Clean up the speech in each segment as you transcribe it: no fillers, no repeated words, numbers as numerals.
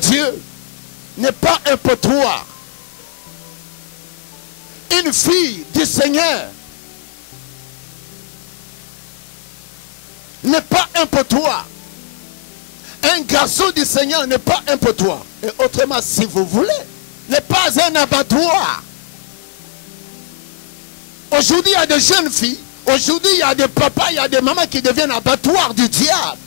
Dieu n'est pas un potoir. Une fille du Seigneur n'est pas un potoir. Un garçon du Seigneur n'est pas un potoir. Et autrement, si vous voulez, n'est pas un abattoir. Aujourd'hui, il y a des jeunes filles. Aujourd'hui, il y a des papas, il y a des mamans qui deviennent abattoirs du diable.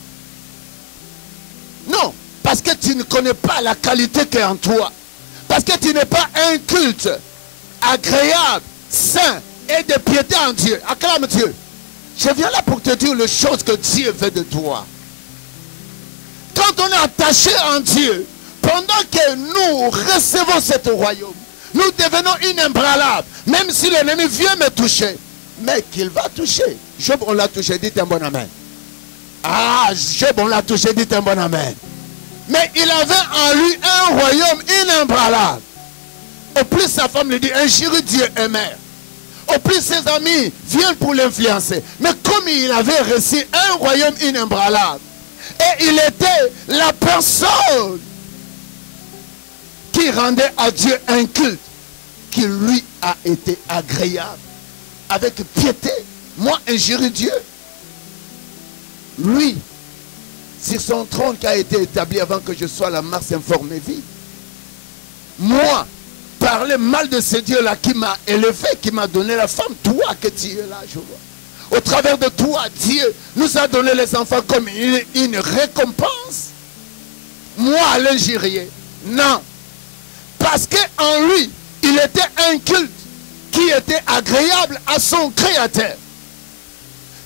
Non, parce que tu ne connais pas la qualité qui est en toi. Parce que tu n'es pas un culte agréable, saint et de piété en Dieu. Acclame Dieu. Je viens là pour te dire les choses que Dieu veut de toi. Quand on est attaché en Dieu, pendant que nous recevons ce royaume, nous devenons inébranlables. Même si l'ennemi vient me toucher, mais qu'il va toucher. Job, on l'a touché, dites un bon amen. Ah, Job, on l'a touché, dites un bon amen. Mais il avait en lui un royaume inébranlable. Au plus sa femme lui dit, injure Dieu et mère. Au plus ses amis viennent pour l'influencer. Mais comme il avait reçu un royaume inébranlable, et il était la personne qui rendait à Dieu un culte qui lui a été agréable. Avec piété, moi injure Dieu. Lui, sur son trône qui a été établi avant que je sois la marche informée vie. Moi, parler mal de ce Dieu-là qui m'a élevé, qui m'a donné la femme, toi que tu es là, je vois. Au travers de toi, Dieu nous a donné les enfants comme une récompense. Moi, l'injurier, non. Parce qu'en lui, il était un culte qui était agréable à son Créateur.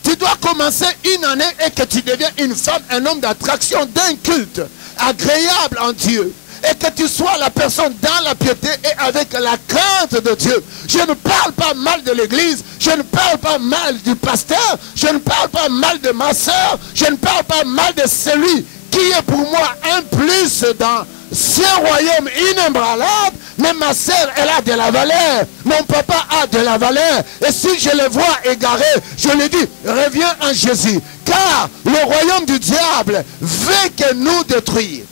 Tu dois commencer une année et que tu deviens une femme, un homme d'attraction d'un culte agréable en Dieu. Et que tu sois la personne dans la piété et avec la crainte de Dieu. Je ne parle pas mal de l'église, je ne parle pas mal du pasteur, je ne parle pas mal de ma soeur, je ne parle pas mal de celui qui est pour moi un plus dans ce royaume inébranlable. Mais ma soeur, elle a de la valeur, mon papa a de la valeur. Et si je le vois égaré, je lui dis, reviens en Jésus. Car le royaume du diable veut que nous détruire.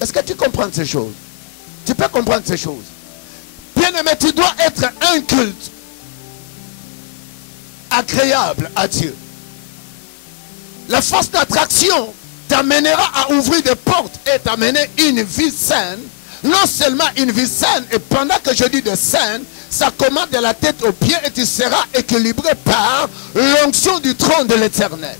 Est-ce que tu comprends ces choses? Tu peux comprendre ces choses. Bien-aimé, tu dois être un culte agréable à Dieu. La force d'attraction t'amènera à ouvrir des portes et t'amener une vie saine. Non seulement une vie saine, et pendant que je dis de saine, ça commence de la tête aux pieds et tu seras équilibré par l'onction du trône de l'Éternel.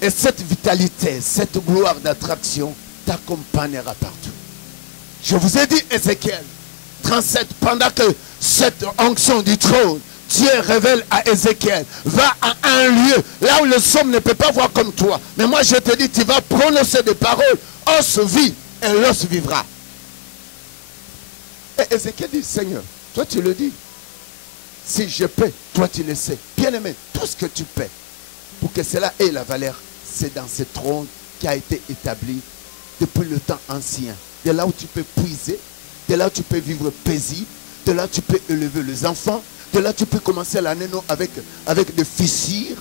Et cette vitalité, cette gloire d'attraction t'accompagnera partout. Je vous ai dit, Ézéchiel 37, pendant que cette onction du trône, Dieu révèle à Ézéchiel, va à un lieu, là où le somme ne peut pas voir comme toi. Mais moi je te dis, tu vas prononcer des paroles, os vit et l'os vivra. Et Ézéchiel dit, Seigneur, toi tu le dis. Si je paie, toi tu le sais. Bien-aimé, tout ce que tu paies, pour que cela ait la valeur, c'est dans ce trône qui a été établi depuis le temps ancien. De là où tu peux puiser, de là où tu peux vivre paisible, de là où tu peux élever les enfants, de là où tu peux commencer l'année avec des fissures,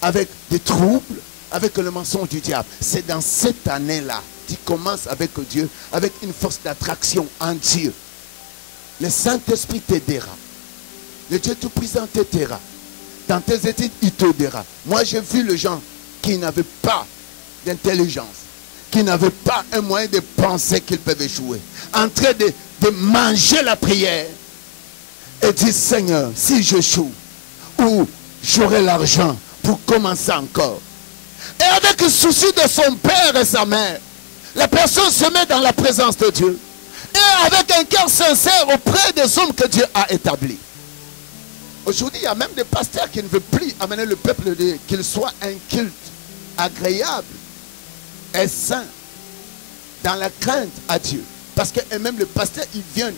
avec des troubles, avec le mensonge du diable. C'est dans cette année-là, tu commences avec Dieu, avec une force d'attraction en Dieu. Le Saint-Esprit t'aidera. Le Dieu Tout-Puissant t'aidera. Dans tes études, il t'aidera. Moi, j'ai vu les gens qui n'avaient pas d'intelligence, qui n'avaient pas un moyen de penser qu'ils peuvent échouer, en train de manger la prière et dire, Seigneur, si j'échoue, ou j'aurai l'argent pour commencer encore. Et avec le souci de son père et sa mère, la personne se met dans la présence de Dieu. Et avec un cœur sincère auprès des hommes que Dieu a établis. Aujourd'hui, il y a même des pasteurs qui ne veulent plus amener le peuple qu'il soit un culte agréable et saint dans la crainte à Dieu. Parce que même le pasteur, ils viennent,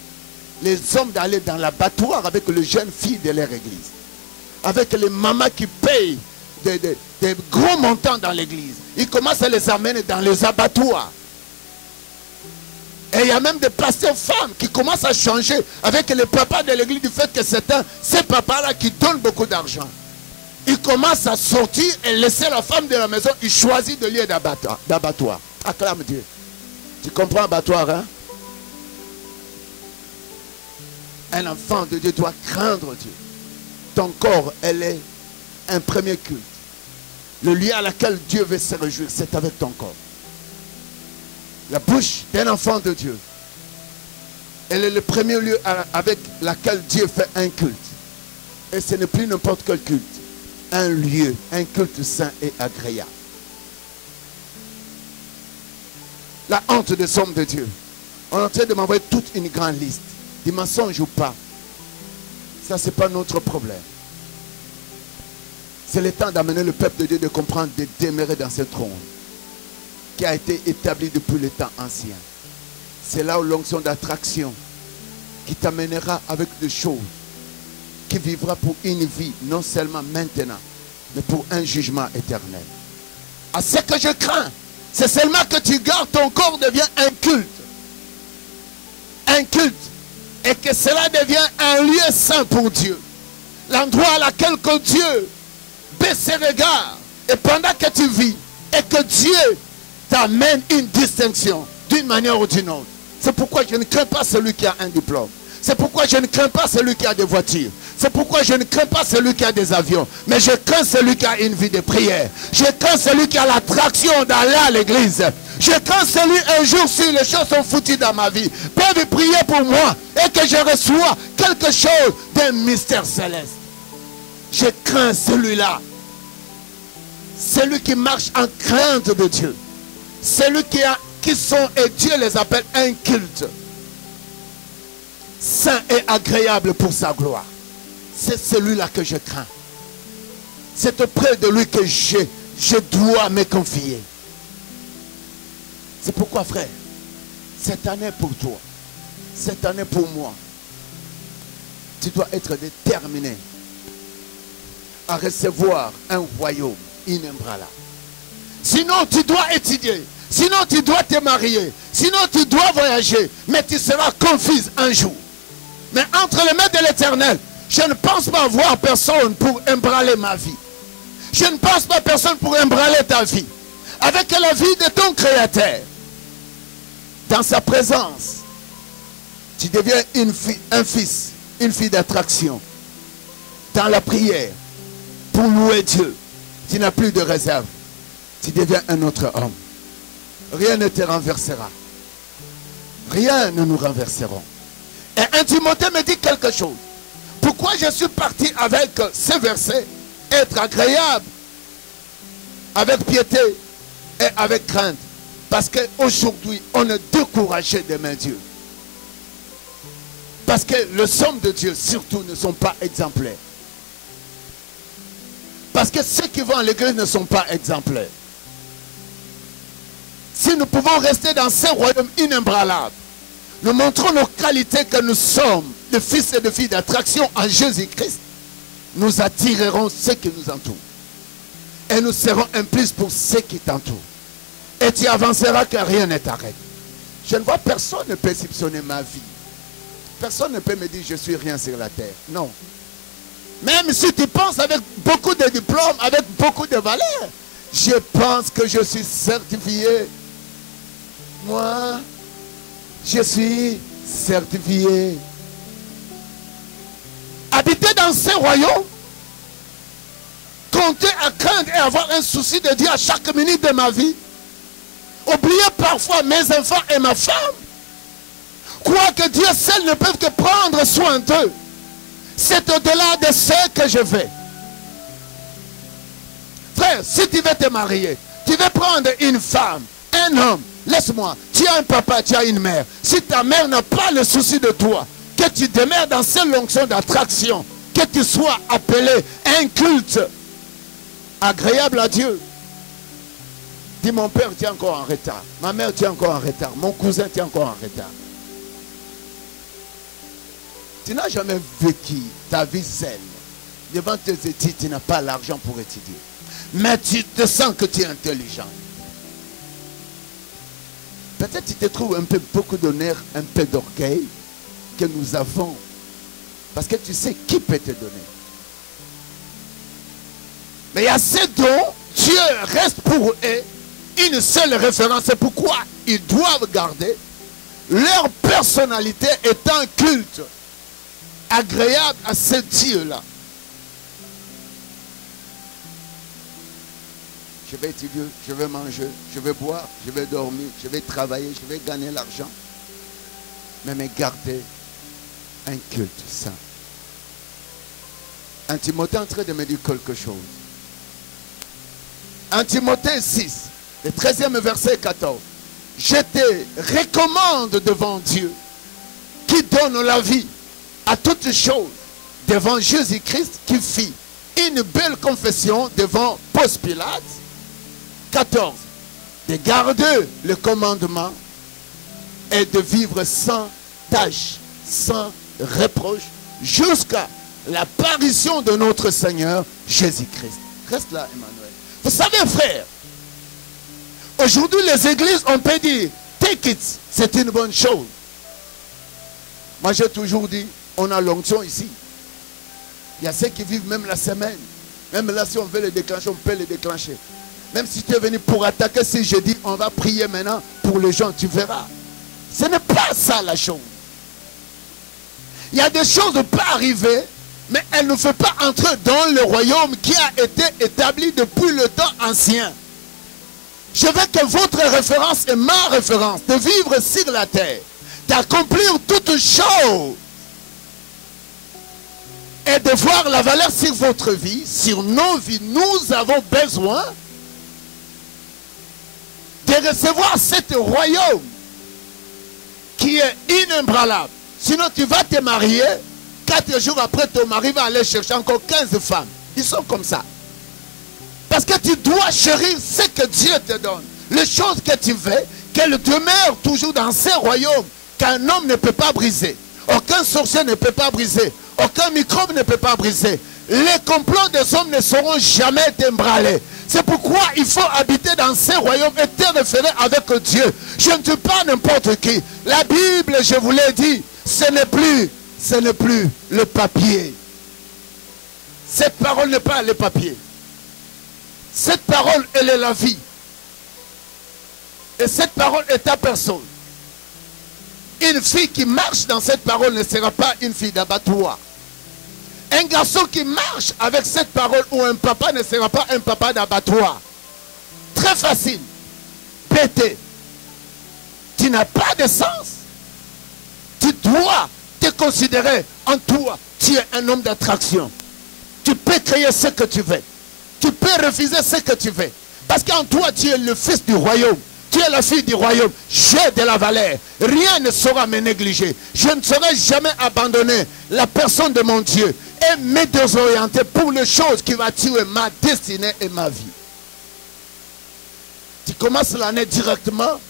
les hommes d'aller dans l'abattoir avec les jeunes filles de leur église. Avec les mamans qui payent des gros montants dans l'église. Ils commencent à les amener dans les abattoirs. Et il y a même des pasteurs femmes qui commencent à changer avec les papas de l'église du fait que c'est ces papas-là qui donnent beaucoup d'argent. Ils commencent à sortir et laisser la femme de la maison. Ils choisissent de lieu d'abattoir. Acclame Dieu. Tu comprends, abattoir, hein? Un enfant de Dieu doit craindre Dieu. Ton corps, elle est un premier culte. Le lieu à laquelle Dieu veut se réjouir, c'est avec ton corps. La bouche d'un enfant de Dieu, elle est le premier lieu avec lequel Dieu fait un culte. Et ce n'est plus n'importe quel culte. Un lieu, un culte saint et agréable. La honte des hommes de Dieu. On est en train de m'envoyer toute une grande liste. Des mensonges ou pas. Ça, ce n'est pas notre problème. C'est le temps d'amener le peuple de Dieu de comprendre, de demeurer dans ce trône qui a été établi depuis le temps ancien. C'est là où l'onction d'attraction qui t'amènera avec des choses, qui vivra pour une vie, non seulement maintenant, mais pour un jugement éternel. À ce que je crains, c'est seulement que tu gardes ton corps devient un culte. Un culte. Et que cela devient un lieu saint pour Dieu. L'endroit à laquelle que Dieu baisse ses regards. Et pendant que tu vis, et que Dieu t'amène une distinction d'une manière ou d'une autre. C'est pourquoi je ne crains pas celui qui a un diplôme. C'est pourquoi je ne crains pas celui qui a des voitures. C'est pourquoi je ne crains pas celui qui a des avions. Mais je crains celui qui a une vie de prière. Je crains celui qui a l'attraction d'aller à l'église. Je crains celui, un jour, si les choses sont foutues dans ma vie, peuvent prier pour moi et que je reçois quelque chose d'un mystère céleste. Je crains celui-là. Celui qui marche en crainte de Dieu. Celui qui sont, et Dieu les appelle un culte. Saint et agréable pour sa gloire. C'est celui-là que je crains. C'est auprès de lui que je dois me confier. C'est pourquoi, frère, cette année pour toi, cette année pour moi, tu dois être déterminé à recevoir un royaume inébranlable. Sinon, tu dois étudier. Sinon, tu dois te marier. Sinon, tu dois voyager. Mais tu seras confuse un jour. Mais entre les mains de l'Éternel, je ne pense pas avoir personne pour embraler ma vie. Je ne pense pas personne pour embraler ta vie. Avec la vie de ton Créateur. Dans sa présence, tu deviens un fils, une fille d'attraction. Dans la prière, pour louer Dieu, tu n'as plus de réserve. Tu deviens un autre homme. Rien ne te renversera. Rien ne nous renverseront. Et 1 Timothée me dit quelque chose. Pourquoi je suis parti avec ce verset? Être agréable, avec piété et avec crainte. Parce qu'aujourd'hui, on est découragé d'aimer Dieu. Parce que les hommes de Dieu, surtout, ne sont pas exemplaires. Parce que ceux qui vont à l'église ne sont pas exemplaires. Si nous pouvons rester dans ce royaume inébranlable, nous montrons nos qualités que nous sommes, des fils et des filles d'attraction en Jésus-Christ, nous attirerons ceux qui nous entourent. Et nous serons un plus pour ceux qui t'entourent. Et tu avanceras que rien ne t'arrête. Je ne vois personne ne peut soupçonner ma vie. Personne ne peut me dire je suis rien sur la terre. Non. Même si tu penses avec beaucoup de diplômes, avec beaucoup de valeurs, je pense que je suis certifié. Moi, je suis certifié. Habiter dans ce royaume, compter à craindre et avoir un souci de Dieu à chaque minute de ma vie. Oublier parfois mes enfants et ma femme. Croire que Dieu seul ne peut que prendre soin d'eux. C'est au-delà de ce que je fais. Frère, si tu veux te marier, tu veux prendre une femme, un homme, laisse-moi, tu as un papa, tu as une mère. Si ta mère n'a pas le souci de toi, que tu demeures dans cette onction d'attraction, que tu sois appelé un culte agréable à Dieu. Dis, mon père, tu es encore en retard. Ma mère, tu es encore en retard. Mon cousin, tu es encore en retard. Tu n'as jamais vécu ta vie saine. Devant tes études, tu n'as pas l'argent pour étudier. Mais tu te sens que tu es intelligent. Peut-être tu te trouves un peu beaucoup d'honneur, un peu d'orgueil que nous avons. Parce que tu sais qui peut te donner. Mais il y a ces dons, Dieu reste pour eux une seule référence. C'est pourquoi ils doivent garder leur personnalité est un culte agréable à ce Dieu-là. Je vais étudier, je vais manger, je vais boire, je vais dormir, je vais travailler, je vais gagner l'argent. Mais garder un culte saint. Un Timothée est en train de me dire quelque chose. En Timothée 6, le 13e verset 14. Je te recommande devant Dieu qui donne la vie à toutes choses devant Jésus-Christ qui fit une belle confession devant Ponce Pilate. 14. De garder le commandement et de vivre sans tâche, sans reproche, jusqu'à l'apparition de notre Seigneur Jésus-Christ. Reste là, Emmanuel. Vous savez, frère, aujourd'hui, les églises, on peut dire, take it, c'est une bonne chose. Moi, j'ai toujours dit, on a l'onction ici. Il y a ceux qui vivent même la semaine. Même là, si on veut le déclencher, on peut le déclencher. Même si tu es venu pour attaquer, si je dis, on va prier maintenant pour les gens, tu verras. Ce n'est pas ça la chose. Il y a des choses qui peuvent arriver, mais elles ne font pas entrer dans le royaume qui a été établi depuis le temps ancien. Je veux que votre référence et ma référence de vivre sur la terre, d'accomplir toutes choses et de voir la valeur sur votre vie, sur nos vies. Nous avons besoin de recevoir ce royaume qui est inébranlable. Sinon, tu vas te marier, 4 jours après, ton mari va aller chercher encore 15 femmes. Ils sont comme ça. Parce que tu dois chérir ce que Dieu te donne. Les choses que tu veux, qu'elles demeurent toujours dans ce royaume qu'un homme ne peut pas briser. Aucun sorcier ne peut pas briser. Aucun microbe ne peut pas briser. Les complots des hommes ne seront jamais ébranlés. C'est pourquoi il faut habiter dans ce royaume et te référer avec Dieu. Je ne suis pas n'importe qui. La Bible, je vous l'ai dit, ce n'est plus le papier. Cette parole n'est pas le papier. Cette parole, elle est la vie. Et cette parole est ta personne. Une fille qui marche dans cette parole ne sera pas une fille d'abattoir. Un garçon qui marche avec cette parole ou un papa ne sera pas un papa d'abattoir. Très facile. Pété. Tu n'as pas de sens. Tu dois te considérer en toi. Tu es un homme d'attraction. Tu peux créer ce que tu veux. Tu peux refuser ce que tu veux. Parce qu'en toi, tu es le fils du royaume. Tu es la fille du royaume. J'ai de la valeur. Rien ne saura me négliger. Je ne saurais jamais abandonner la personne de mon Dieu et me désorienter pour les choses qui vont tuer ma destinée et ma vie. Tu commences l'année directement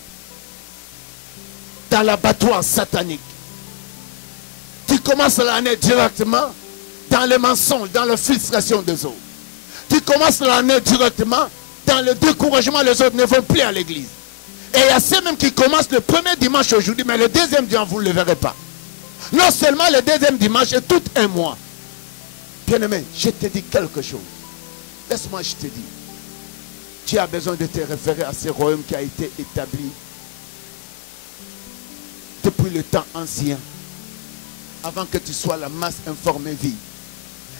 dans l'abattoir satanique. Tu commences l'année directement dans les mensonges, dans la frustration des autres. Tu commences l'année directement dans le découragement, les autres ne vont plus à l'église. Et il y a ceux même qui commencent le premier dimanche aujourd'hui, mais le deuxième dimanche, vous ne le verrez pas. Non seulement le deuxième dimanche, et tout un mois. Bien-aimé, je te dis quelque chose. Laisse-moi, je te dis. Tu as besoin de te référer à ce royaume qui a été établi depuis le temps ancien, avant que tu sois la masse informée vie,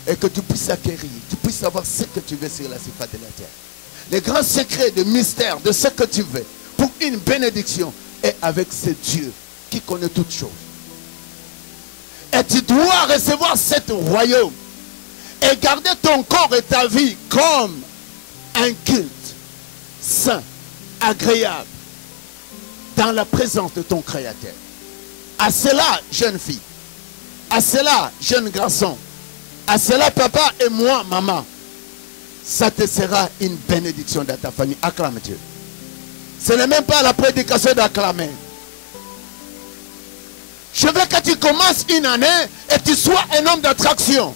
et que tu puisses acquérir, tu puisses savoir ce que tu veux sur la surface de la terre. Les grands secrets de mystère de ce que tu veux pour une bénédiction est avec ce Dieu qui connaît toutes choses. Et tu dois recevoir ce royaume et garder ton corps et ta vie comme un culte saint, agréable, dans la présence de ton Créateur. À cela, jeune fille, à cela, jeune garçon, à cela, papa et moi, maman, ça te sera une bénédiction dans ta famille. Acclame Dieu. Ce n'est même pas la prédication d'acclamer. Je veux que tu commences une année et tu sois un homme d'attraction.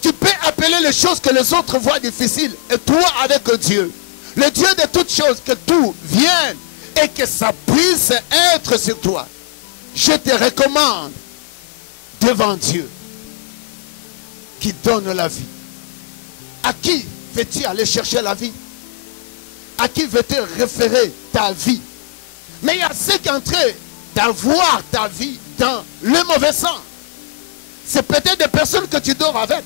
Tu peux appeler les choses que les autres voient difficiles. Et toi avec Dieu. Le Dieu de toutes choses, que tout vienne et que ça puisse être sur toi. Je te recommande devant Dieu qui donne la vie. À qui veux-tu aller chercher la vie? À qui veux-tu référer ta vie? Mais il y a ceux qui sont en train d'avoir ta vie dans le mauvais sens. C'est peut-être des personnes que tu dors avec.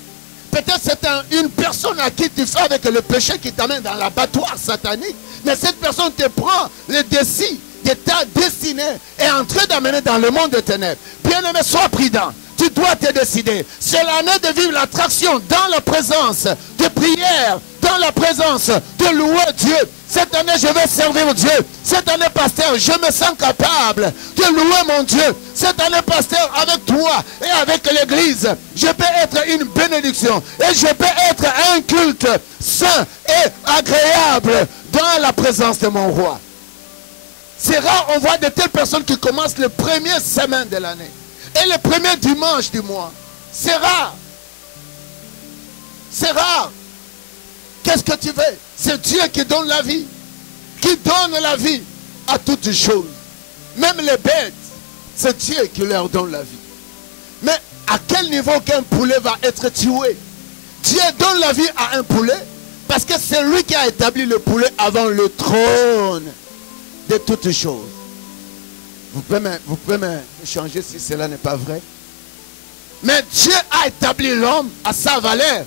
Peut-être c'est une personne à qui tu fais avec le péché qui t'amène dans l'abattoir satanique. Mais cette personne te prend le défi de ta destinée et est en train d'amener dans le monde des ténèbres. Bien-aimé, sois prudent. Tu dois te décider. C'est l'année de vivre l'attraction dans la présence de prière, dans la présence de louer Dieu. Cette année, je vais servir Dieu. Cette année, pasteur, je me sens capable de louer mon Dieu. Cette année, pasteur, avec toi et avec l'église, je peux être une bénédiction. Et je peux être un culte saint et agréable dans la présence de mon roi. C'est rare, on voit de telles personnes qui commencent le premier semaine de l'année. Et le premier dimanche du mois. C'est rare. C'est rare. Qu'est-ce que tu veux? C'est Dieu qui donne la vie. Qui donne la vie à toutes choses. Même les bêtes, c'est Dieu qui leur donne la vie. Mais à quel niveau qu'un poulet va être tué? Dieu donne la vie à un poulet parce que c'est lui qui a établi le poulet avant le trône de toutes choses. Vous pouvez me changer si cela n'est pas vrai. Mais Dieu a établi l'homme à sa valeur.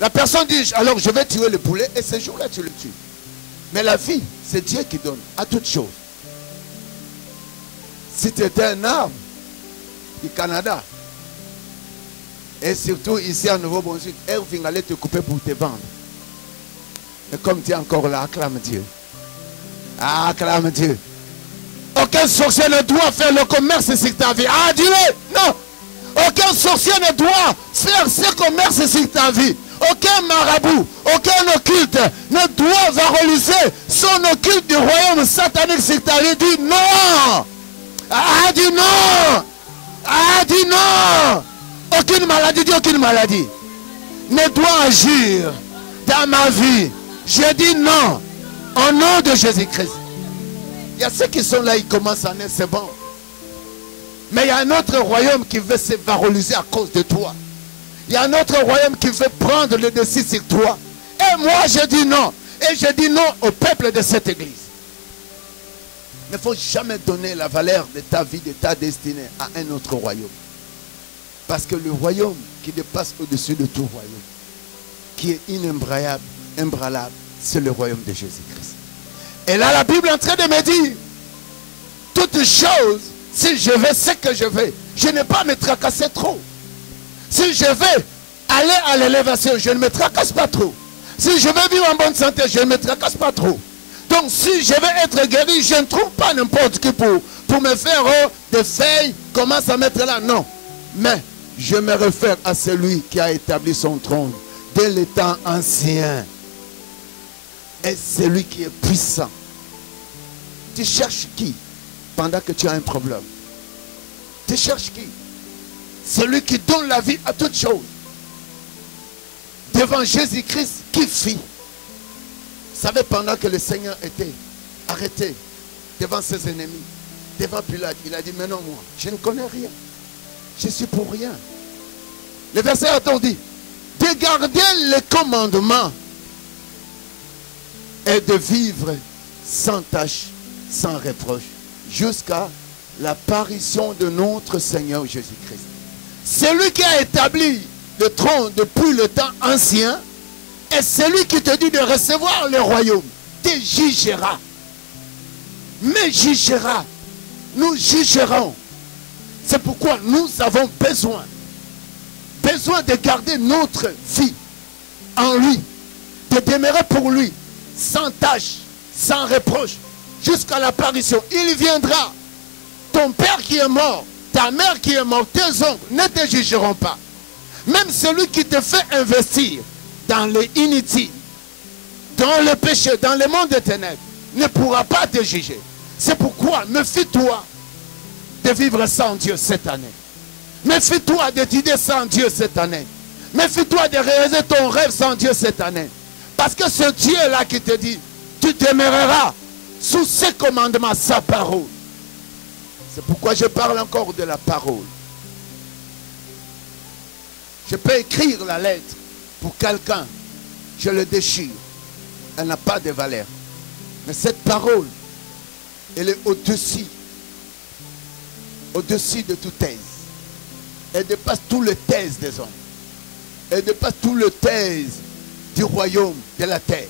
La personne dit, alors je vais tuer le poulet et ce jour-là tu le tues. Mais la vie, c'est Dieu qui donne à toutes choses. Si tu étais un arbre du Canada, et surtout ici en Nouveau-Brunswick, Irving allait te couper pour te vendre. Mais comme tu es encore là, acclame Dieu. Acclame Dieu. Aucun sorcier ne doit faire le commerce sur ta vie. Ah, dis-le. Non. Aucun sorcier ne doit faire ce commerce sur ta vie. Aucun marabout, aucun occulte ne doit valoriser son occulte du royaume satanique sur ta vie. Dis non. Ah, dis non. Ah, dis non. Aucune maladie, dis aucune maladie ne doit agir dans ma vie. Je dis non. Au nom de Jésus-Christ. Il y a ceux qui sont là, ils commencent à naître, c'est bon. Mais il y a un autre royaume qui veut se valoriser à cause de toi. Il y a un autre royaume qui veut prendre le dessus sur toi. Et moi, je dis non. Et je dis non au peuple de cette église. Il ne faut jamais donner la valeur de ta vie, de ta destinée à un autre royaume. Parce que le royaume qui dépasse au-dessus de tout royaume, qui est inébranlable, c'est le royaume de Jésus-Christ. Et là, la Bible est en train de me dire, toutes choses, si je veux ce que je veux, je n'ai pas à me tracasser trop. Si je veux aller à l'élévation, je ne me tracasse pas trop. Si je veux vivre en bonne santé, je ne me tracasse pas trop. Donc si je veux être guéri, je ne trouve pas n'importe qui pour me faire des feuilles, commence à mettre là. Non. Mais je me réfère à celui qui a établi son trône dès les temps anciens. Et celui qui est puissant. Tu cherches qui pendant que tu as un problème? Tu cherches qui? Celui qui donne la vie à toutes choses. Devant Jésus-Christ, qui fit? Vous savez, pendant que le Seigneur était arrêté devant ses ennemis, devant Pilate, il a dit, mais non, moi, je ne connais rien. Je suis pour rien. Le verset a dit, de garder les commandements et de vivre sans tâche, sans reproche, jusqu'à l'apparition de notre Seigneur Jésus-Christ. Celui qui a établi le trône depuis le temps ancien est celui qui te dit de recevoir le royaume. Te jugera. Mais jugera. Nous jugerons. C'est pourquoi nous avons besoin de garder notre vie en lui, de demeurer pour lui, sans tâche, sans reproche, jusqu'à l'apparition. Il viendra. Ton père qui est mort, ta mère qui est morte, tes oncles ne te jugeront pas. Même celui qui te fait investir dans les inutiles, dans le péché, dans le monde des ténèbres, ne pourra pas te juger. C'est pourquoi, méfie-toi de vivre sans Dieu cette année. Méfie-toi d'étudier sans Dieu cette année. Méfie-toi de réaliser ton rêve sans Dieu cette année. Parce que ce Dieu-là qui te dit, tu demeureras sous ses commandements, sa parole. C'est pourquoi je parle encore de la parole. Je peux écrire la lettre pour quelqu'un, je le déchire. Elle n'a pas de valeur. Mais cette parole Elle est au-dessus de toute thèse. Elle dépasse tout le thèse des hommes. Elle dépasse tout le thèse du royaume de la terre.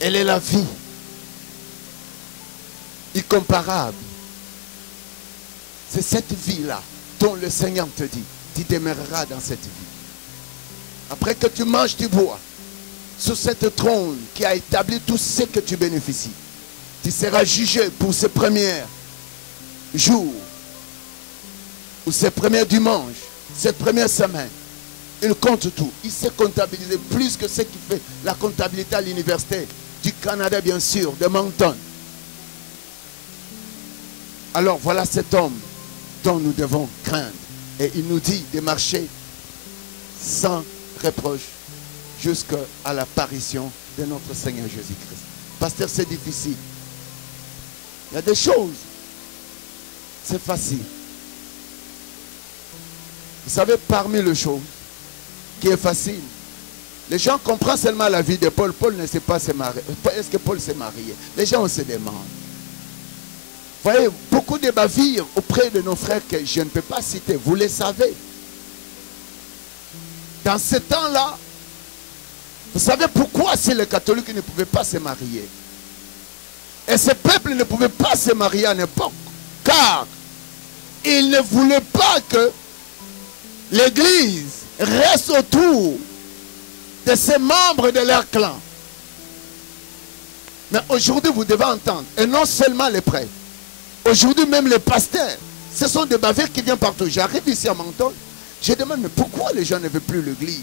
Elle est la vie incomparable. C'est cette vie-là dont le Seigneur te dit, tu demeureras dans cette vie. Après que tu manges, tu bois sur cette trône qui a établi tout ce que tu bénéficies. Tu seras jugé pour ces premiers jours ou ces premiers dimanches, cette première semaine. Il compte tout. Il sait comptabiliser plus que ce qui fait la comptabilité à l'université du Canada, bien sûr, de Moncton. Alors voilà cet homme dont nous devons craindre. Et il nous dit de marcher sans reproche jusqu'à l'apparition de notre Seigneur Jésus-Christ. Pasteur, c'est difficile. Il y a des choses, c'est facile. Vous savez, parmi les choses qui est facile, les gens comprennent seulement la vie de Paul. Paul ne sait pas se marier. Est-ce que Paul s'est marié? Les gens se demandent. Vous voyez, beaucoup de bavures auprès de nos frères que je ne peux pas citer, vous les savez. Dans ce temps-là, vous savez pourquoi si les catholiques ne pouvaient pas se marier? Et ce peuple ne pouvait pas se marier à l'époque, car ils ne voulaient pas que l'Église reste autour de ces membres de leur clan. Mais aujourd'hui, vous devez entendre, et non seulement les prêtres, aujourd'hui même les pasteurs, ce sont des bavures qui viennent partout. J'arrive ici à Moncton, je demande, mais pourquoi les gens ne veulent plus l'Église?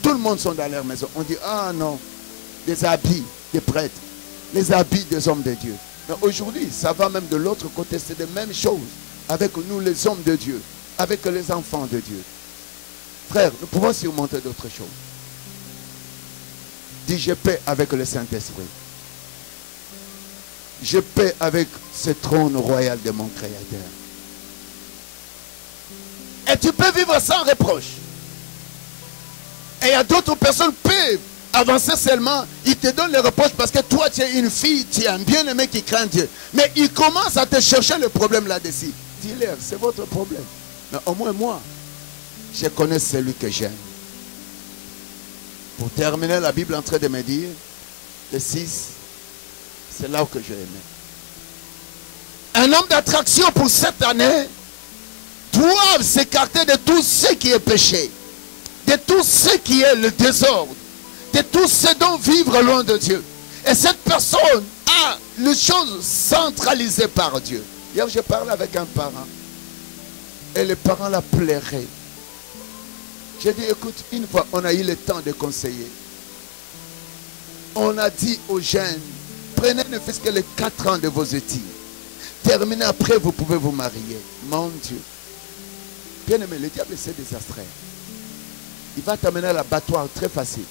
Tout le monde sont dans leur maison. On dit, ah non, des habits des prêtres, les habits des hommes de Dieu. Mais aujourd'hui, ça va même de l'autre côté, c'est la même chose avec nous les hommes de Dieu, avec les enfants de Dieu. Frère, nous pouvons surmonter d'autres choses. Dis, je paie avec le Saint-Esprit. Je paie avec ce trône royal de mon Créateur. Et tu peux vivre sans reproche. Et il y a d'autres personnes qui peuvent avancer seulement. Ils te donnent les reproches parce que toi, tu es une fille, tu es un bien-aimé qui craint Dieu. Mais ils commencent à te chercher le problème là-dessus. Dis-leur, c'est votre problème. Mais au moins moi, je connais celui que j'aime. Pour terminer, la Bible est en train de me dire, le 6, c'est là que j'ai aimé. Un homme d'attraction pour cette année doit s'écarter de tout ce qui est péché, de tout ce qui est le désordre, de tout ce dont vivre loin de Dieu. Et cette personne a les choses centralisées par Dieu. Hier, j'ai parlé avec un parent. Et le parent l'a pleuré. J'ai dit, écoute, une fois, on a eu le temps de conseiller. On a dit aux jeunes, prenez ne fût-ce que les 4 ans de vos études. Terminez après, vous pouvez vous marier. Mon Dieu. Bien aimé, le diable, c'est désastreux. Il va t'amener à l'abattoir très facile.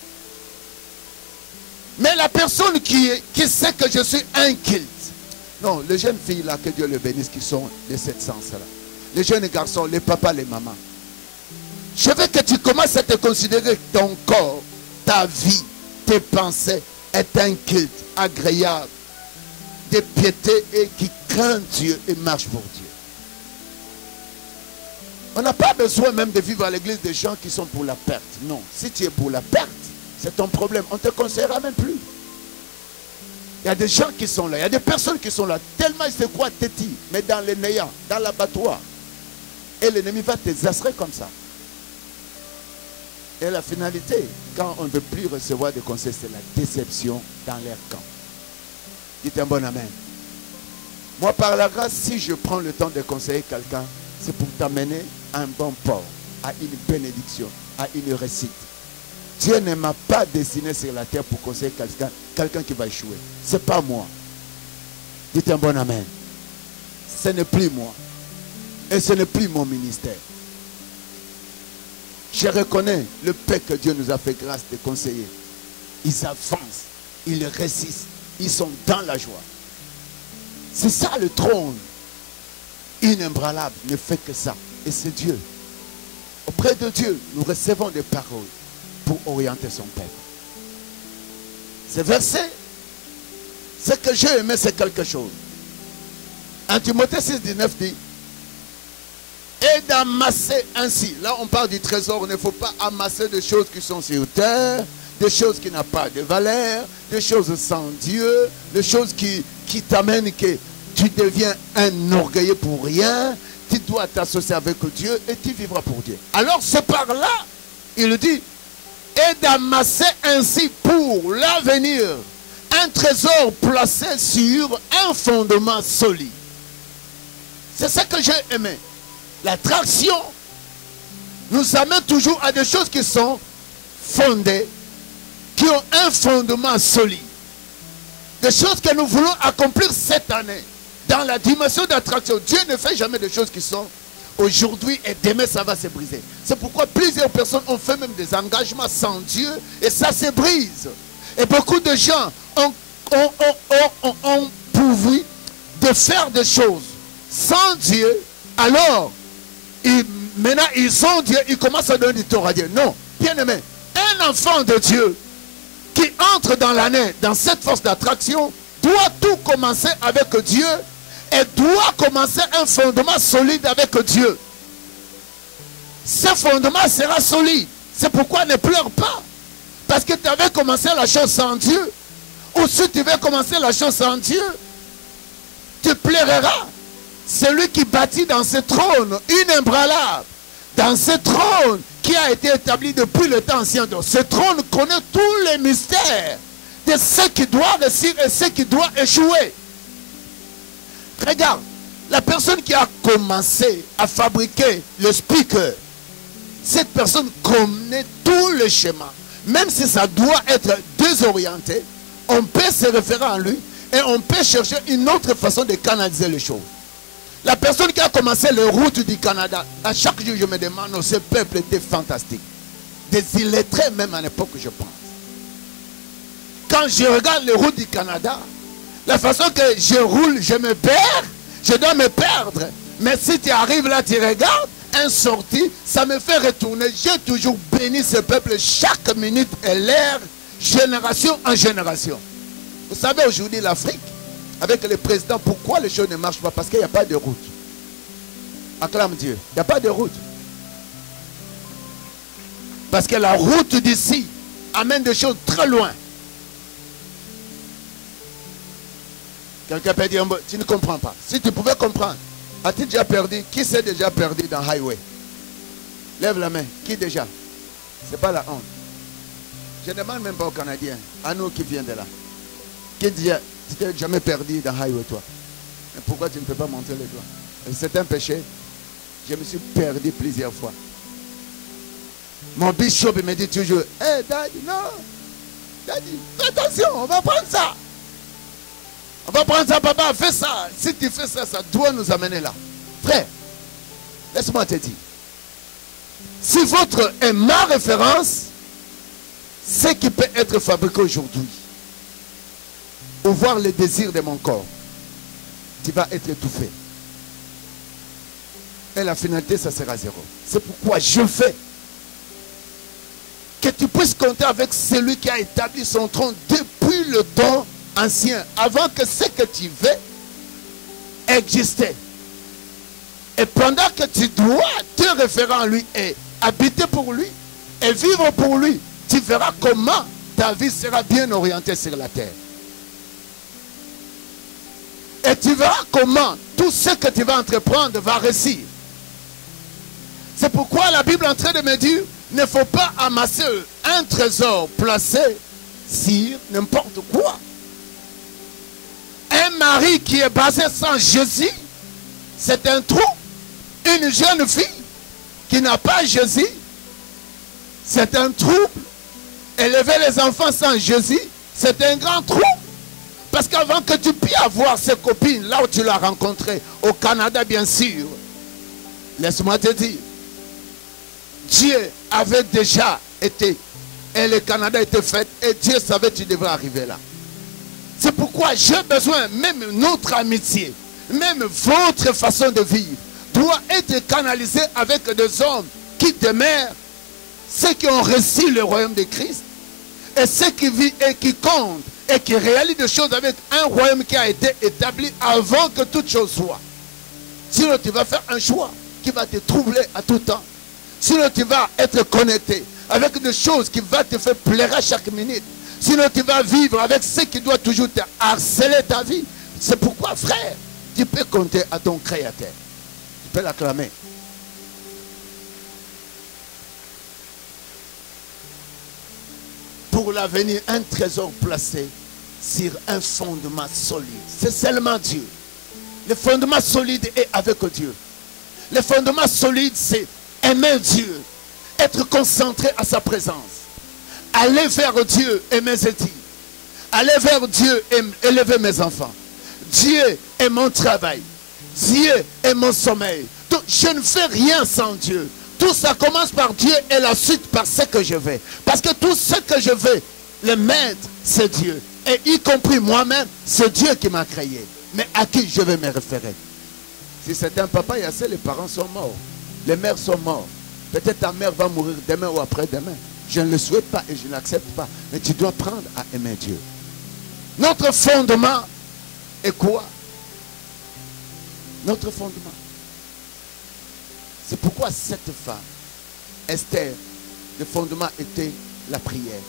Mais la personne qui sait que je suis inculte. Non, les jeunes filles là, que Dieu les bénisse, qui sont de cette sens-là. Les jeunes garçons, les papas, les mamans. Je veux que tu commences à te considérer que ton corps, ta vie, tes pensées est un culte agréable, de piété et qui craint Dieu et marche pour Dieu. On n'a pas besoin même de vivre à l'église des gens qui sont pour la perte. Non, si tu es pour la perte, c'est ton problème. On ne te conseillera même plus. Il y a des gens qui sont là, il y a des personnes qui sont là, tellement ils se croient têtis, mais dans les néants, dans l'abattoir. Et l'ennemi va te désastrer comme ça. Et la finalité, quand on ne veut plus recevoir des conseils, c'est la déception dans leur camp. Dites un bon amen. Moi, par la grâce, si je prends le temps de conseiller quelqu'un, c'est pour t'amener à un bon port, à une bénédiction, à une réussite. Dieu ne m'a pas destiné sur la terre pour conseiller quelqu'un qui va échouer. Ce n'est pas moi. Dites un bon amen. Ce n'est plus moi. Et ce n'est plus mon ministère. Je reconnais le paix que Dieu nous a fait grâce de conseiller. Ils avancent, ils résistent, ils sont dans la joie. C'est ça le trône. Inébranlable ne fait que ça. Et c'est Dieu. Auprès de Dieu, nous recevons des paroles pour orienter son peuple. Ce verset, Ce que j'ai aimé, c'est quelque chose. 1 Timothée 6, 19 dit, et d'amasser ainsi. Là, on parle du trésor. Il ne faut pas amasser des choses qui sont sur terre, des choses qui n'ont pas de valeur, des choses sans Dieu, des choses qui t'amènent que tu deviens un orgueilleux pour rien. Tu dois t'associer avec Dieu et tu vivras pour Dieu. Alors, c'est par là, il dit, et d'amasser ainsi pour l'avenir un trésor placé sur un fondement solide. C'est ça que j'ai aimé. L'attraction nous amène toujours à des choses qui sont fondées, qui ont un fondement solide. Des choses que nous voulons accomplir cette année. Dans la dimension d'attraction, Dieu ne fait jamais des choses qui sont aujourd'hui et demain ça va se briser. C'est pourquoi plusieurs personnes ont fait même des engagements sans Dieu et ça se brise. Et beaucoup de gens ont pourvu de faire des choses sans Dieu. Alors, maintenant ils ont Dieu, ils commencent à donner du tort à Dieu. Non, bien aimé, un enfant de Dieu qui entre dans l'année, dans cette force d'attraction, doit tout commencer avec Dieu et doit commencer un fondement solide avec Dieu. Ce fondement sera solide. C'est pourquoi ne pleure pas. Parce que tu avais commencé la chose sans Dieu. Ou si tu veux commencer la chose sans Dieu, tu pleureras. Celui qui bâtit dans ce trône inébranlable, dans ce trône qui a été établi depuis le temps ancien, donc ce trône connaît tous les mystères de ce qui doit réussir et ce qui doit échouer. Regarde, la personne qui a commencé à fabriquer le speaker, cette personne connaît tout le schéma. Même si ça doit être désorienté, on peut se référer à lui et on peut chercher une autre façon de canaliser les choses. La personne qui a commencé les routes du Canada, à chaque jour je me demande, non, ce peuple était fantastique. Des illettrés même à l'époque, je pense. Quand je regarde les routes du Canada, la façon que je roule, je me perds, je dois me perdre. Mais si tu arrives là, tu regardes, un sortie, ça me fait retourner. J'ai toujours béni ce peuple chaque minute et l'heure, génération en génération. Vous savez, aujourd'hui, l'Afrique, avec les présidents, pourquoi les choses ne marchent pas? Parce qu'il n'y a pas de route. Acclame Dieu. Il n'y a pas de route. Parce que la route d'ici amène des choses très loin. Quelqu'un peut dire, tu ne comprends pas. Si tu pouvais comprendre, as-tu déjà perdu? Qui s'est déjà perdu dans le highway? Lève la main. Qui déjà? Ce n'est pas la honte. Je ne demande même pas aux Canadiens, à nous qui viennent de là. Qui dit, tu t'es jamais perdu dans le highway, toi? Mais pourquoi tu ne peux pas montrer les doigts? C'est un péché. Je me suis perdu plusieurs fois. Mon bishop me dit toujours, hey, Daddy, non. Daddy, fais attention, on va prendre ça. On va prendre ça, papa, fais ça. Si tu fais ça, ça doit nous amener là. Frère, laisse-moi te dire. Si votre est ma référence, ce qui peut être fabriqué aujourd'hui, ou voir les désirs de mon corps, tu vas être étouffé. Et la finalité, ça sera zéro. C'est pourquoi je fais que tu puisses compter avec celui qui a établi son trône depuis le temps ancien, avant que ce que tu veux existait. Et pendant que tu dois te référer à lui et habiter pour lui et vivre pour lui, tu verras comment ta vie sera bien orientée sur la terre. Et tu verras comment tout ce que tu vas entreprendre va réussir. C'est pourquoi la Bible est en train de me dire, il ne faut pas amasser un trésor placé sur n'importe quoi. Un mari qui est basé sans Jésus, c'est un trou. Une jeune fille qui n'a pas Jésus, c'est un trouble. Élever les enfants sans Jésus, c'est un grand trou. Parce qu'avant que tu puisses avoir ses copines, là où tu l'as rencontré, au Canada bien sûr, laisse-moi te dire, Dieu avait déjà été, et le Canada était fait, et Dieu savait que tu devrais arriver là. C'est pourquoi j'ai besoin, même notre amitié, même votre façon de vivre, doit être canalisée avec des hommes qui demeurent, ceux qui ont reçu le royaume de Christ, et ceux qui vivent et qui comptent et qui réalise des choses avec un royaume qui a été établi avant que toute chose soit. Sinon, tu vas faire un choix qui va te troubler à tout temps. Sinon, tu vas être connecté avec des choses qui vont te faire pleurer à chaque minute. Sinon, tu vas vivre avec ce qui doit toujours te harceler ta vie. C'est pourquoi, frère, tu peux compter à ton Créateur. Tu peux l'acclamer. Pour l'avenir, un trésor placé sur un fondement solide. C'est seulement Dieu. Le fondement solide est avec Dieu. Le fondement solide, c'est aimer Dieu, être concentré à sa présence, aller vers Dieu et mes études, aller vers Dieu et élever mes enfants. Dieu est mon travail, Dieu est mon sommeil. Donc, je ne fais rien sans Dieu. Tout ça commence par Dieu et la suite par ce que je vais. Parce que tout ce que je vais, le maître, c'est Dieu. Et y compris moi-même, c'est Dieu qui m'a créé. Mais à qui je vais me référer? Si c'est un papa, il y a ça, les parents sont morts. Les mères sont mortes. Peut-être ta mère va mourir demain ou après-demain. Je ne le souhaite pas et je n'accepte pas. Mais tu dois prendre à aimer Dieu. Notre fondement est quoi? Notre fondement. C'est pourquoi cette femme, Esther, le fondement était la prière.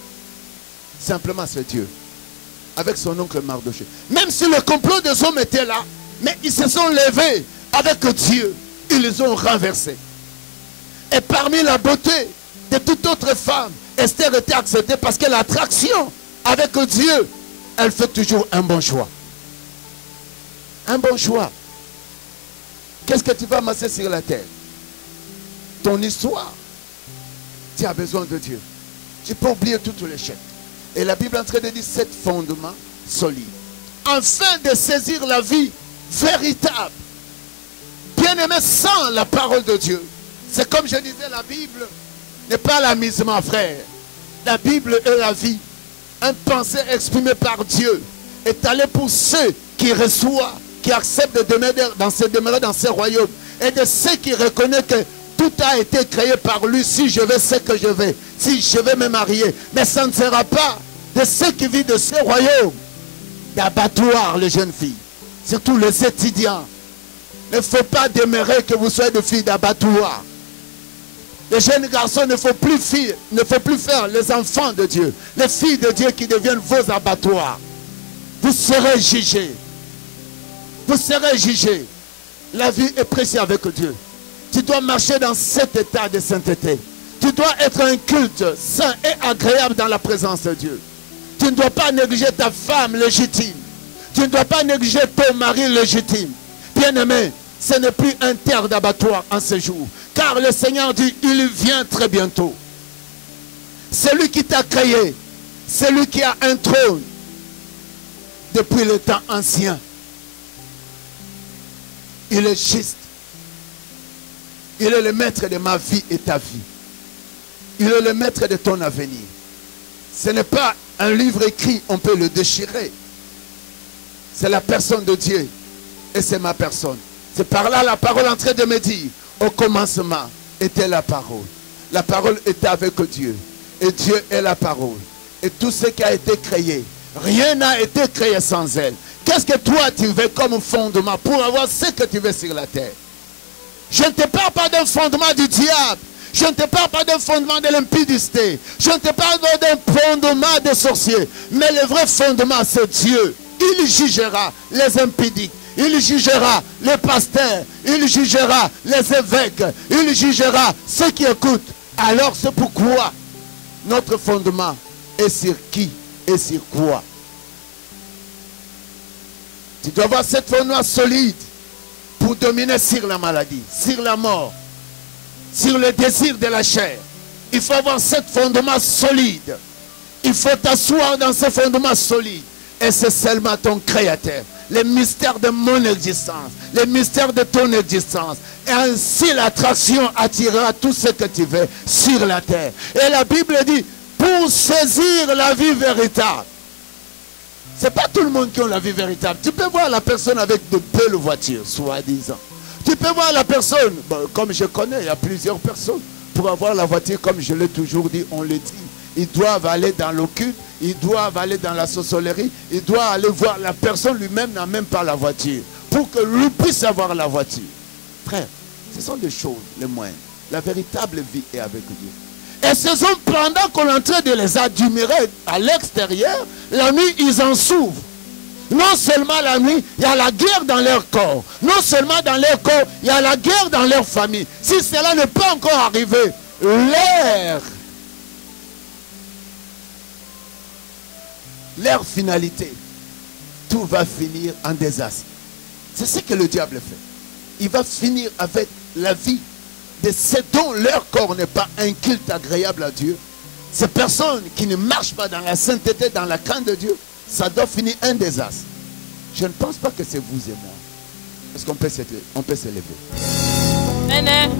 Simplement c'est Dieu. Avec son oncle Mardochée. Même si le complot des hommes était là, mais ils se sont levés avec Dieu. Ils les ont renversés. Et parmi la beauté de toute autre femme, Esther était acceptée parce que l'attraction avec Dieu, elle fait toujours un bon choix. Un bon choix. Qu'est-ce que tu vas amasser sur la terre? Ton histoire. Tu as besoin de Dieu. Tu peux oublier toutes les chaînes. Et la Bible est en train de dire 7 fondements solides. Afin de saisir la vie véritable. Bien-aimé, sans la parole de Dieu. C'est comme je disais, la Bible n'est pas l'amusement, frère. La Bible est la vie. Un pensée exprimée par Dieu est allé pour ceux qui reçoivent, qui acceptent de demeurer dans ce royaume. Et de ceux qui reconnaissent que tout a été créé par lui. Si je veux ce que je veux, si je veux me marier. Mais ça ne sera pas de ceux qui vivent de ce royaume d'abattoir les jeunes filles. Surtout les étudiants. Il ne faut pas demeurer que vous soyez des filles d'abattoir. Les jeunes garçons ne faut plus faire les enfants de Dieu. Les filles de Dieu qui deviennent vos abattoirs. Vous serez jugés. Vous serez jugés. La vie est précieuse avec Dieu. Tu dois marcher dans cet état de sainteté. Tu dois être un culte saint et agréable dans la présence de Dieu. Tu ne dois pas négliger ta femme légitime. Tu ne dois pas négliger ton mari légitime. Bien-aimé, ce n'est plus un terre d'abattoir en ce jour. Car le Seigneur dit, il vient très bientôt. Celui qui t'a créé, celui qui a un trône depuis le temps ancien. Il est juste. Il est le maître de ma vie et ta vie. Il est le maître de ton avenir. Ce n'est pas un livre écrit, on peut le déchirer. C'est la personne de Dieu. Et c'est ma personne. C'est par là la parole en train de me dire. Au commencement était la parole. La parole était avec Dieu. Et Dieu est la parole. Et tout ce qui a été créé, rien n'a été créé sans elle. Qu'est-ce que toi tu veux comme fondement pour avoir ce que tu veux sur la terre? Je ne te parle pas d'un fondement du diable. Je ne te parle pas d'un fondement de l'impudicité. Je ne te parle pas d'un fondement des sorciers. Mais le vrai fondement, c'est Dieu. Il jugera les impudiques. Il jugera les pasteurs. Il jugera les évêques. Il jugera ceux qui écoutent. Alors c'est pourquoi notre fondement est sur qui et sur quoi? Tu dois avoir cette fondement solide pour dominer sur la maladie, sur la mort, sur le désir de la chair. Il faut avoir ce fondement solide. Il faut t'asseoir dans ce fondement solide. Et c'est seulement ton Créateur. Les mystères de mon existence. Les mystères de ton existence. Et ainsi l'attraction attirera tout ce que tu veux sur la terre. Et la Bible dit, pour saisir la vie véritable. Ce n'est pas tout le monde qui a la vie véritable. Tu peux voir la personne avec de belles voitures, soi-disant. Tu peux voir la personne, bon, comme je connais, il y a plusieurs personnes. Pour avoir la voiture, comme je l'ai toujours dit, on le dit. ils doivent aller dans l'occulte, ils doivent aller dans la sorcellerie, ils doivent aller voir la personne lui-même n'a même pas la voiture, pour que lui puisse avoir la voiture. Frère, ce sont des choses, les moyens. La véritable vie est avec Dieu. Et ce sont pendant qu'on est en train de les admirer à l'extérieur, la nuit, ils en souffrent. Non seulement la nuit, il y a la guerre dans leur corps. Non seulement dans leur corps, il y a la guerre dans leur famille. Si cela n'est pas encore arrivé, leur finalité, tout va finir en désastre. C'est ce que le diable fait. Il va finir avec la vie de ceux dont leur corps n'est pas un culte agréable à Dieu. Ces personnes qui ne marchent pas dans la sainteté, dans la crainte de Dieu, ça doit finir un désastre. Je ne pense pas que c'est vous et moi. Est-ce qu'on peut s'élever? Amen.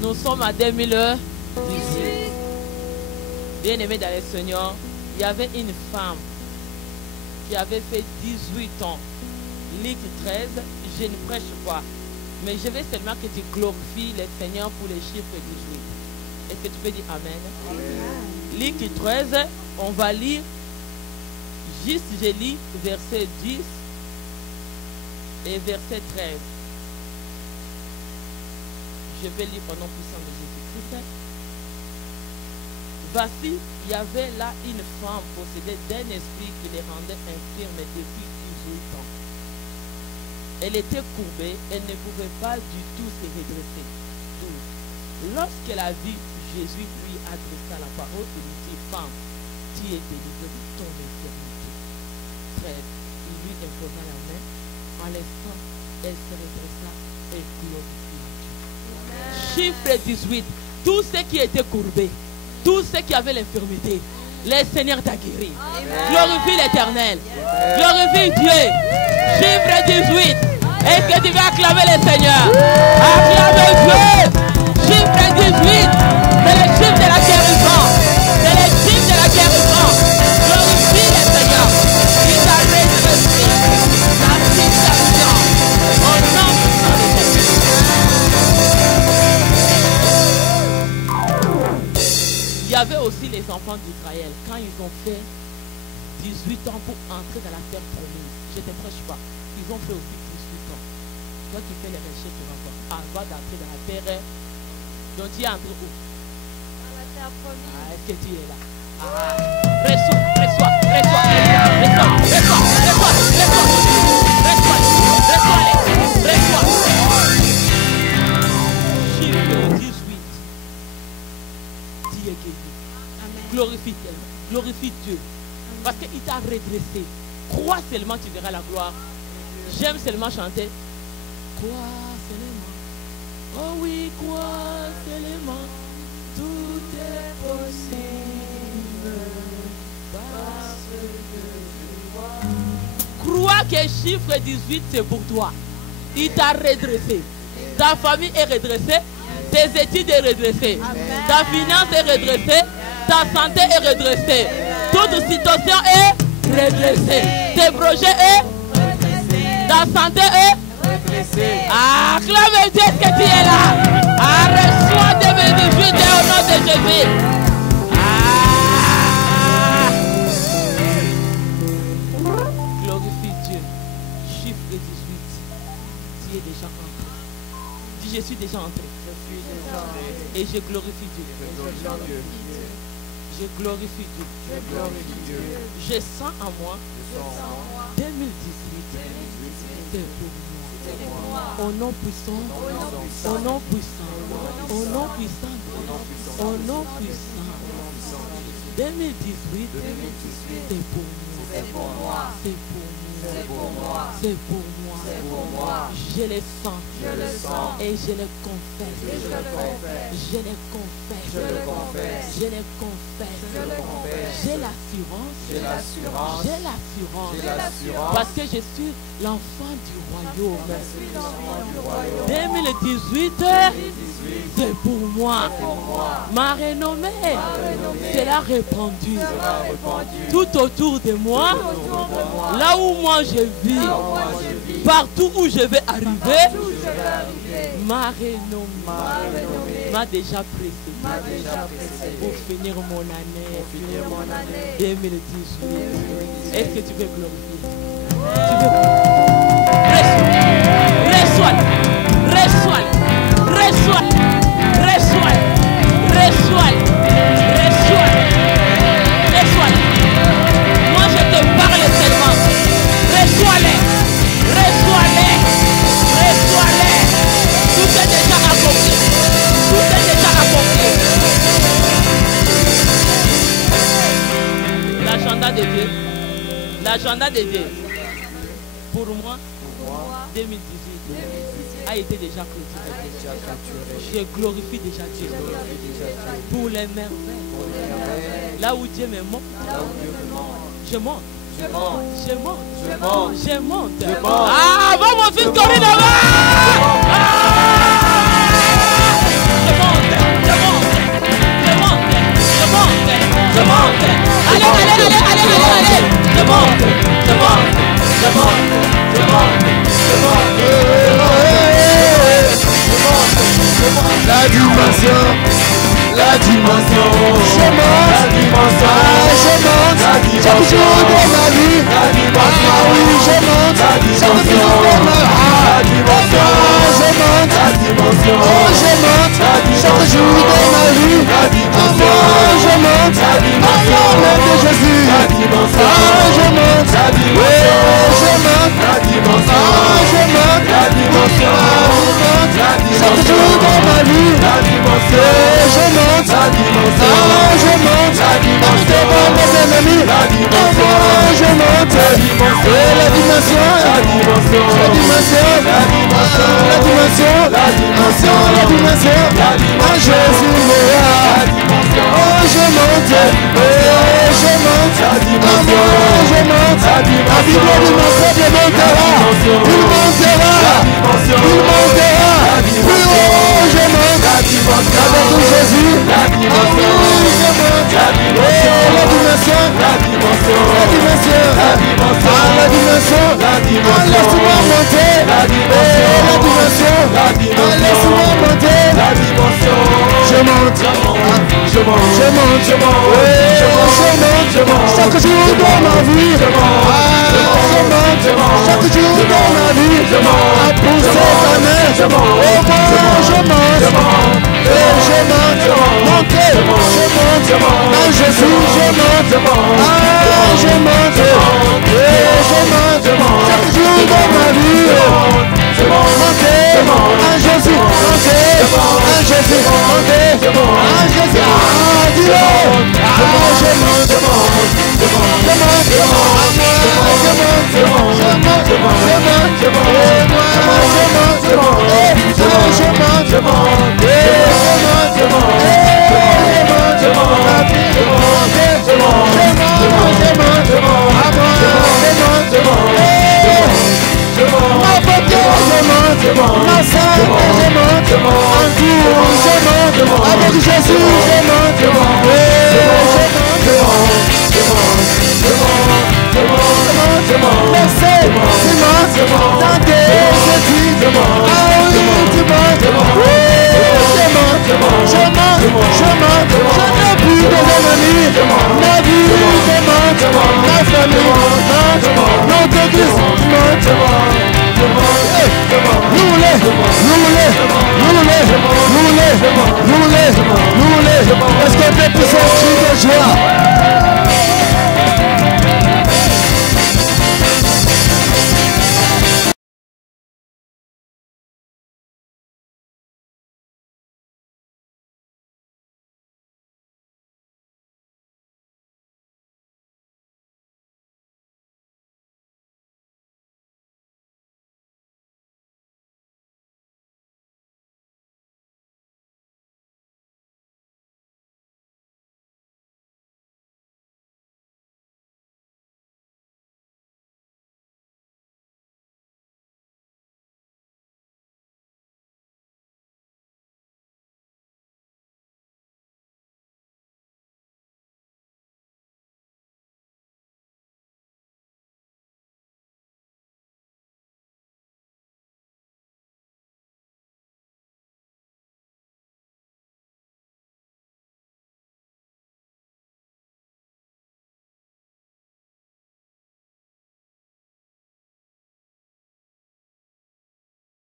Nous sommes à 2018. Bien-aimés dans le Seigneur, il y avait une femme qui avait fait 18 ans. Luc 13, je ne prêche pas. Mais je veux seulement que tu glorifies le Seigneur pour les chiffres 18. Est-ce que tu peux dire Amen? Amen. Luc 13, on va lire. Juste, je lis verset 10 et verset 13. Je vais lire au nom puissant de Jésus-Christ. Voici, il y avait là une femme possédée d'un esprit qui les rendait infirmes depuis 18 ans. Elle était courbée, elle ne pouvait pas du tout se redresser. 12. Lorsqu'elle a vu Jésus lui adressa la parole, il lui dit, femme, tu es délivrée de ton infirmité. 13. Il lui imposa la main. En l'instant, elle se redressa et glorifia Dieu. Chiffre 18. Tous ceux qui étaient courbés, tous ceux qui avaient l'infirmité, le Seigneur t'a guéri. Glorifie l'Éternel. Glorifie Dieu. Chiffre 18. Est-ce que tu vas acclamer le Seigneur? Acclame Dieu. Chiffre 18. C'est le chiffre de la guérison. C'est le chiffre de la guérison. Glorifie le Seigneur. Il t'a redressé. La situation. Au nom de Jésus. Il y avait aussi les enfants d'Israël. Quand ils ont fait 18 ans pour entrer dans la terre promise, je ne te prêche pas. Ils ont fait aussi 18 ans. Toi qui fais les recherches sur l'enfant, avant d'entrer dans la terre, donc tu es entré où? Dans la terre promise. Ah, est-ce que tu es là? Ah, reçois. Chiffre 18. Tu es guéri. Glorifie Dieu. Parce qu'il t'a redressé. Crois seulement, tu verras la gloire. J'aime seulement chanter. Crois seulement. Oh oui, crois seulement. Tout est possible. Parce que je crois que chiffre 18 c'est pour toi. Il t'a redressé. Ta famille est redressée. Tes études sont redressées. Ta finance est redressée. Ta santé est redressée. Toute situation est redressée. Tes projets sont redressés. Ta santé est redressée. Acclame Dieu que tu es là. Reçois 2018 au nom de Jésus. Glorifie Dieu. Chiffre 18. Tu es déjà entré. Dis, je suis déjà entré. Et je glorifie Dieu. Je glorifie Dieu. Je sens en moi 2018. C'est pour moi. Au nom puissant. Au nom puissant. Au nom puissant. Au nom puissant. 2018. C'est pour moi. C'est pour moi. C'est pour moi. C'est pour moi. C'est pour moi. Je le sens. Et je le confesse. Je le confesse. Je le confesse. J'ai l'assurance. J'ai l'assurance. Parce que je suis l'enfant du royaume. 2018, c'est pour moi. Ma renommée sera répandue tout autour de moi. Là où moi je vis, partout où je vais arriver, m'a renommé, m'a déjà précédé pour finir mon année 2018. Est-ce que tu veux glorifier? Tu veux reçois-les. Moi je te parle seulement. Reçois-les. Tout est déjà accompli. L'agenda de Dieu. Pour moi, 2018 a été déjà clôturé. Je glorifie déjà Dieu pour les merveilles. Là où Dieu me monte, je monte. Ah, va mon fils courir là-bas. Je monte. Allez. Je monte. La dimension. Je monte. Chaque jour de ma vie. Ah oui, je monte. Chaque jour de ma vie. Je monte. Je monte. Chaque jour de ma vie. Je monte. Au nom de Jésus. Je monte. Je monte. Chaque jour de ma vie. Je monte. Devant mes ennemis. Je monte. La dimension. Jésus. Je monte. La Bible dit mon peuple montera. Il montera. Plus haut, je monte. Avec Jésus. La dimension. Laisse-moi monter. Laisse-moi monter. Je monte. Chaque jour dans ma vie. Chaque jour dans ma vie. Pour cette année. Je monte. Jésus, je monte. Chaque jour dans ma vie. Jésus, avec Jésus, Est-ce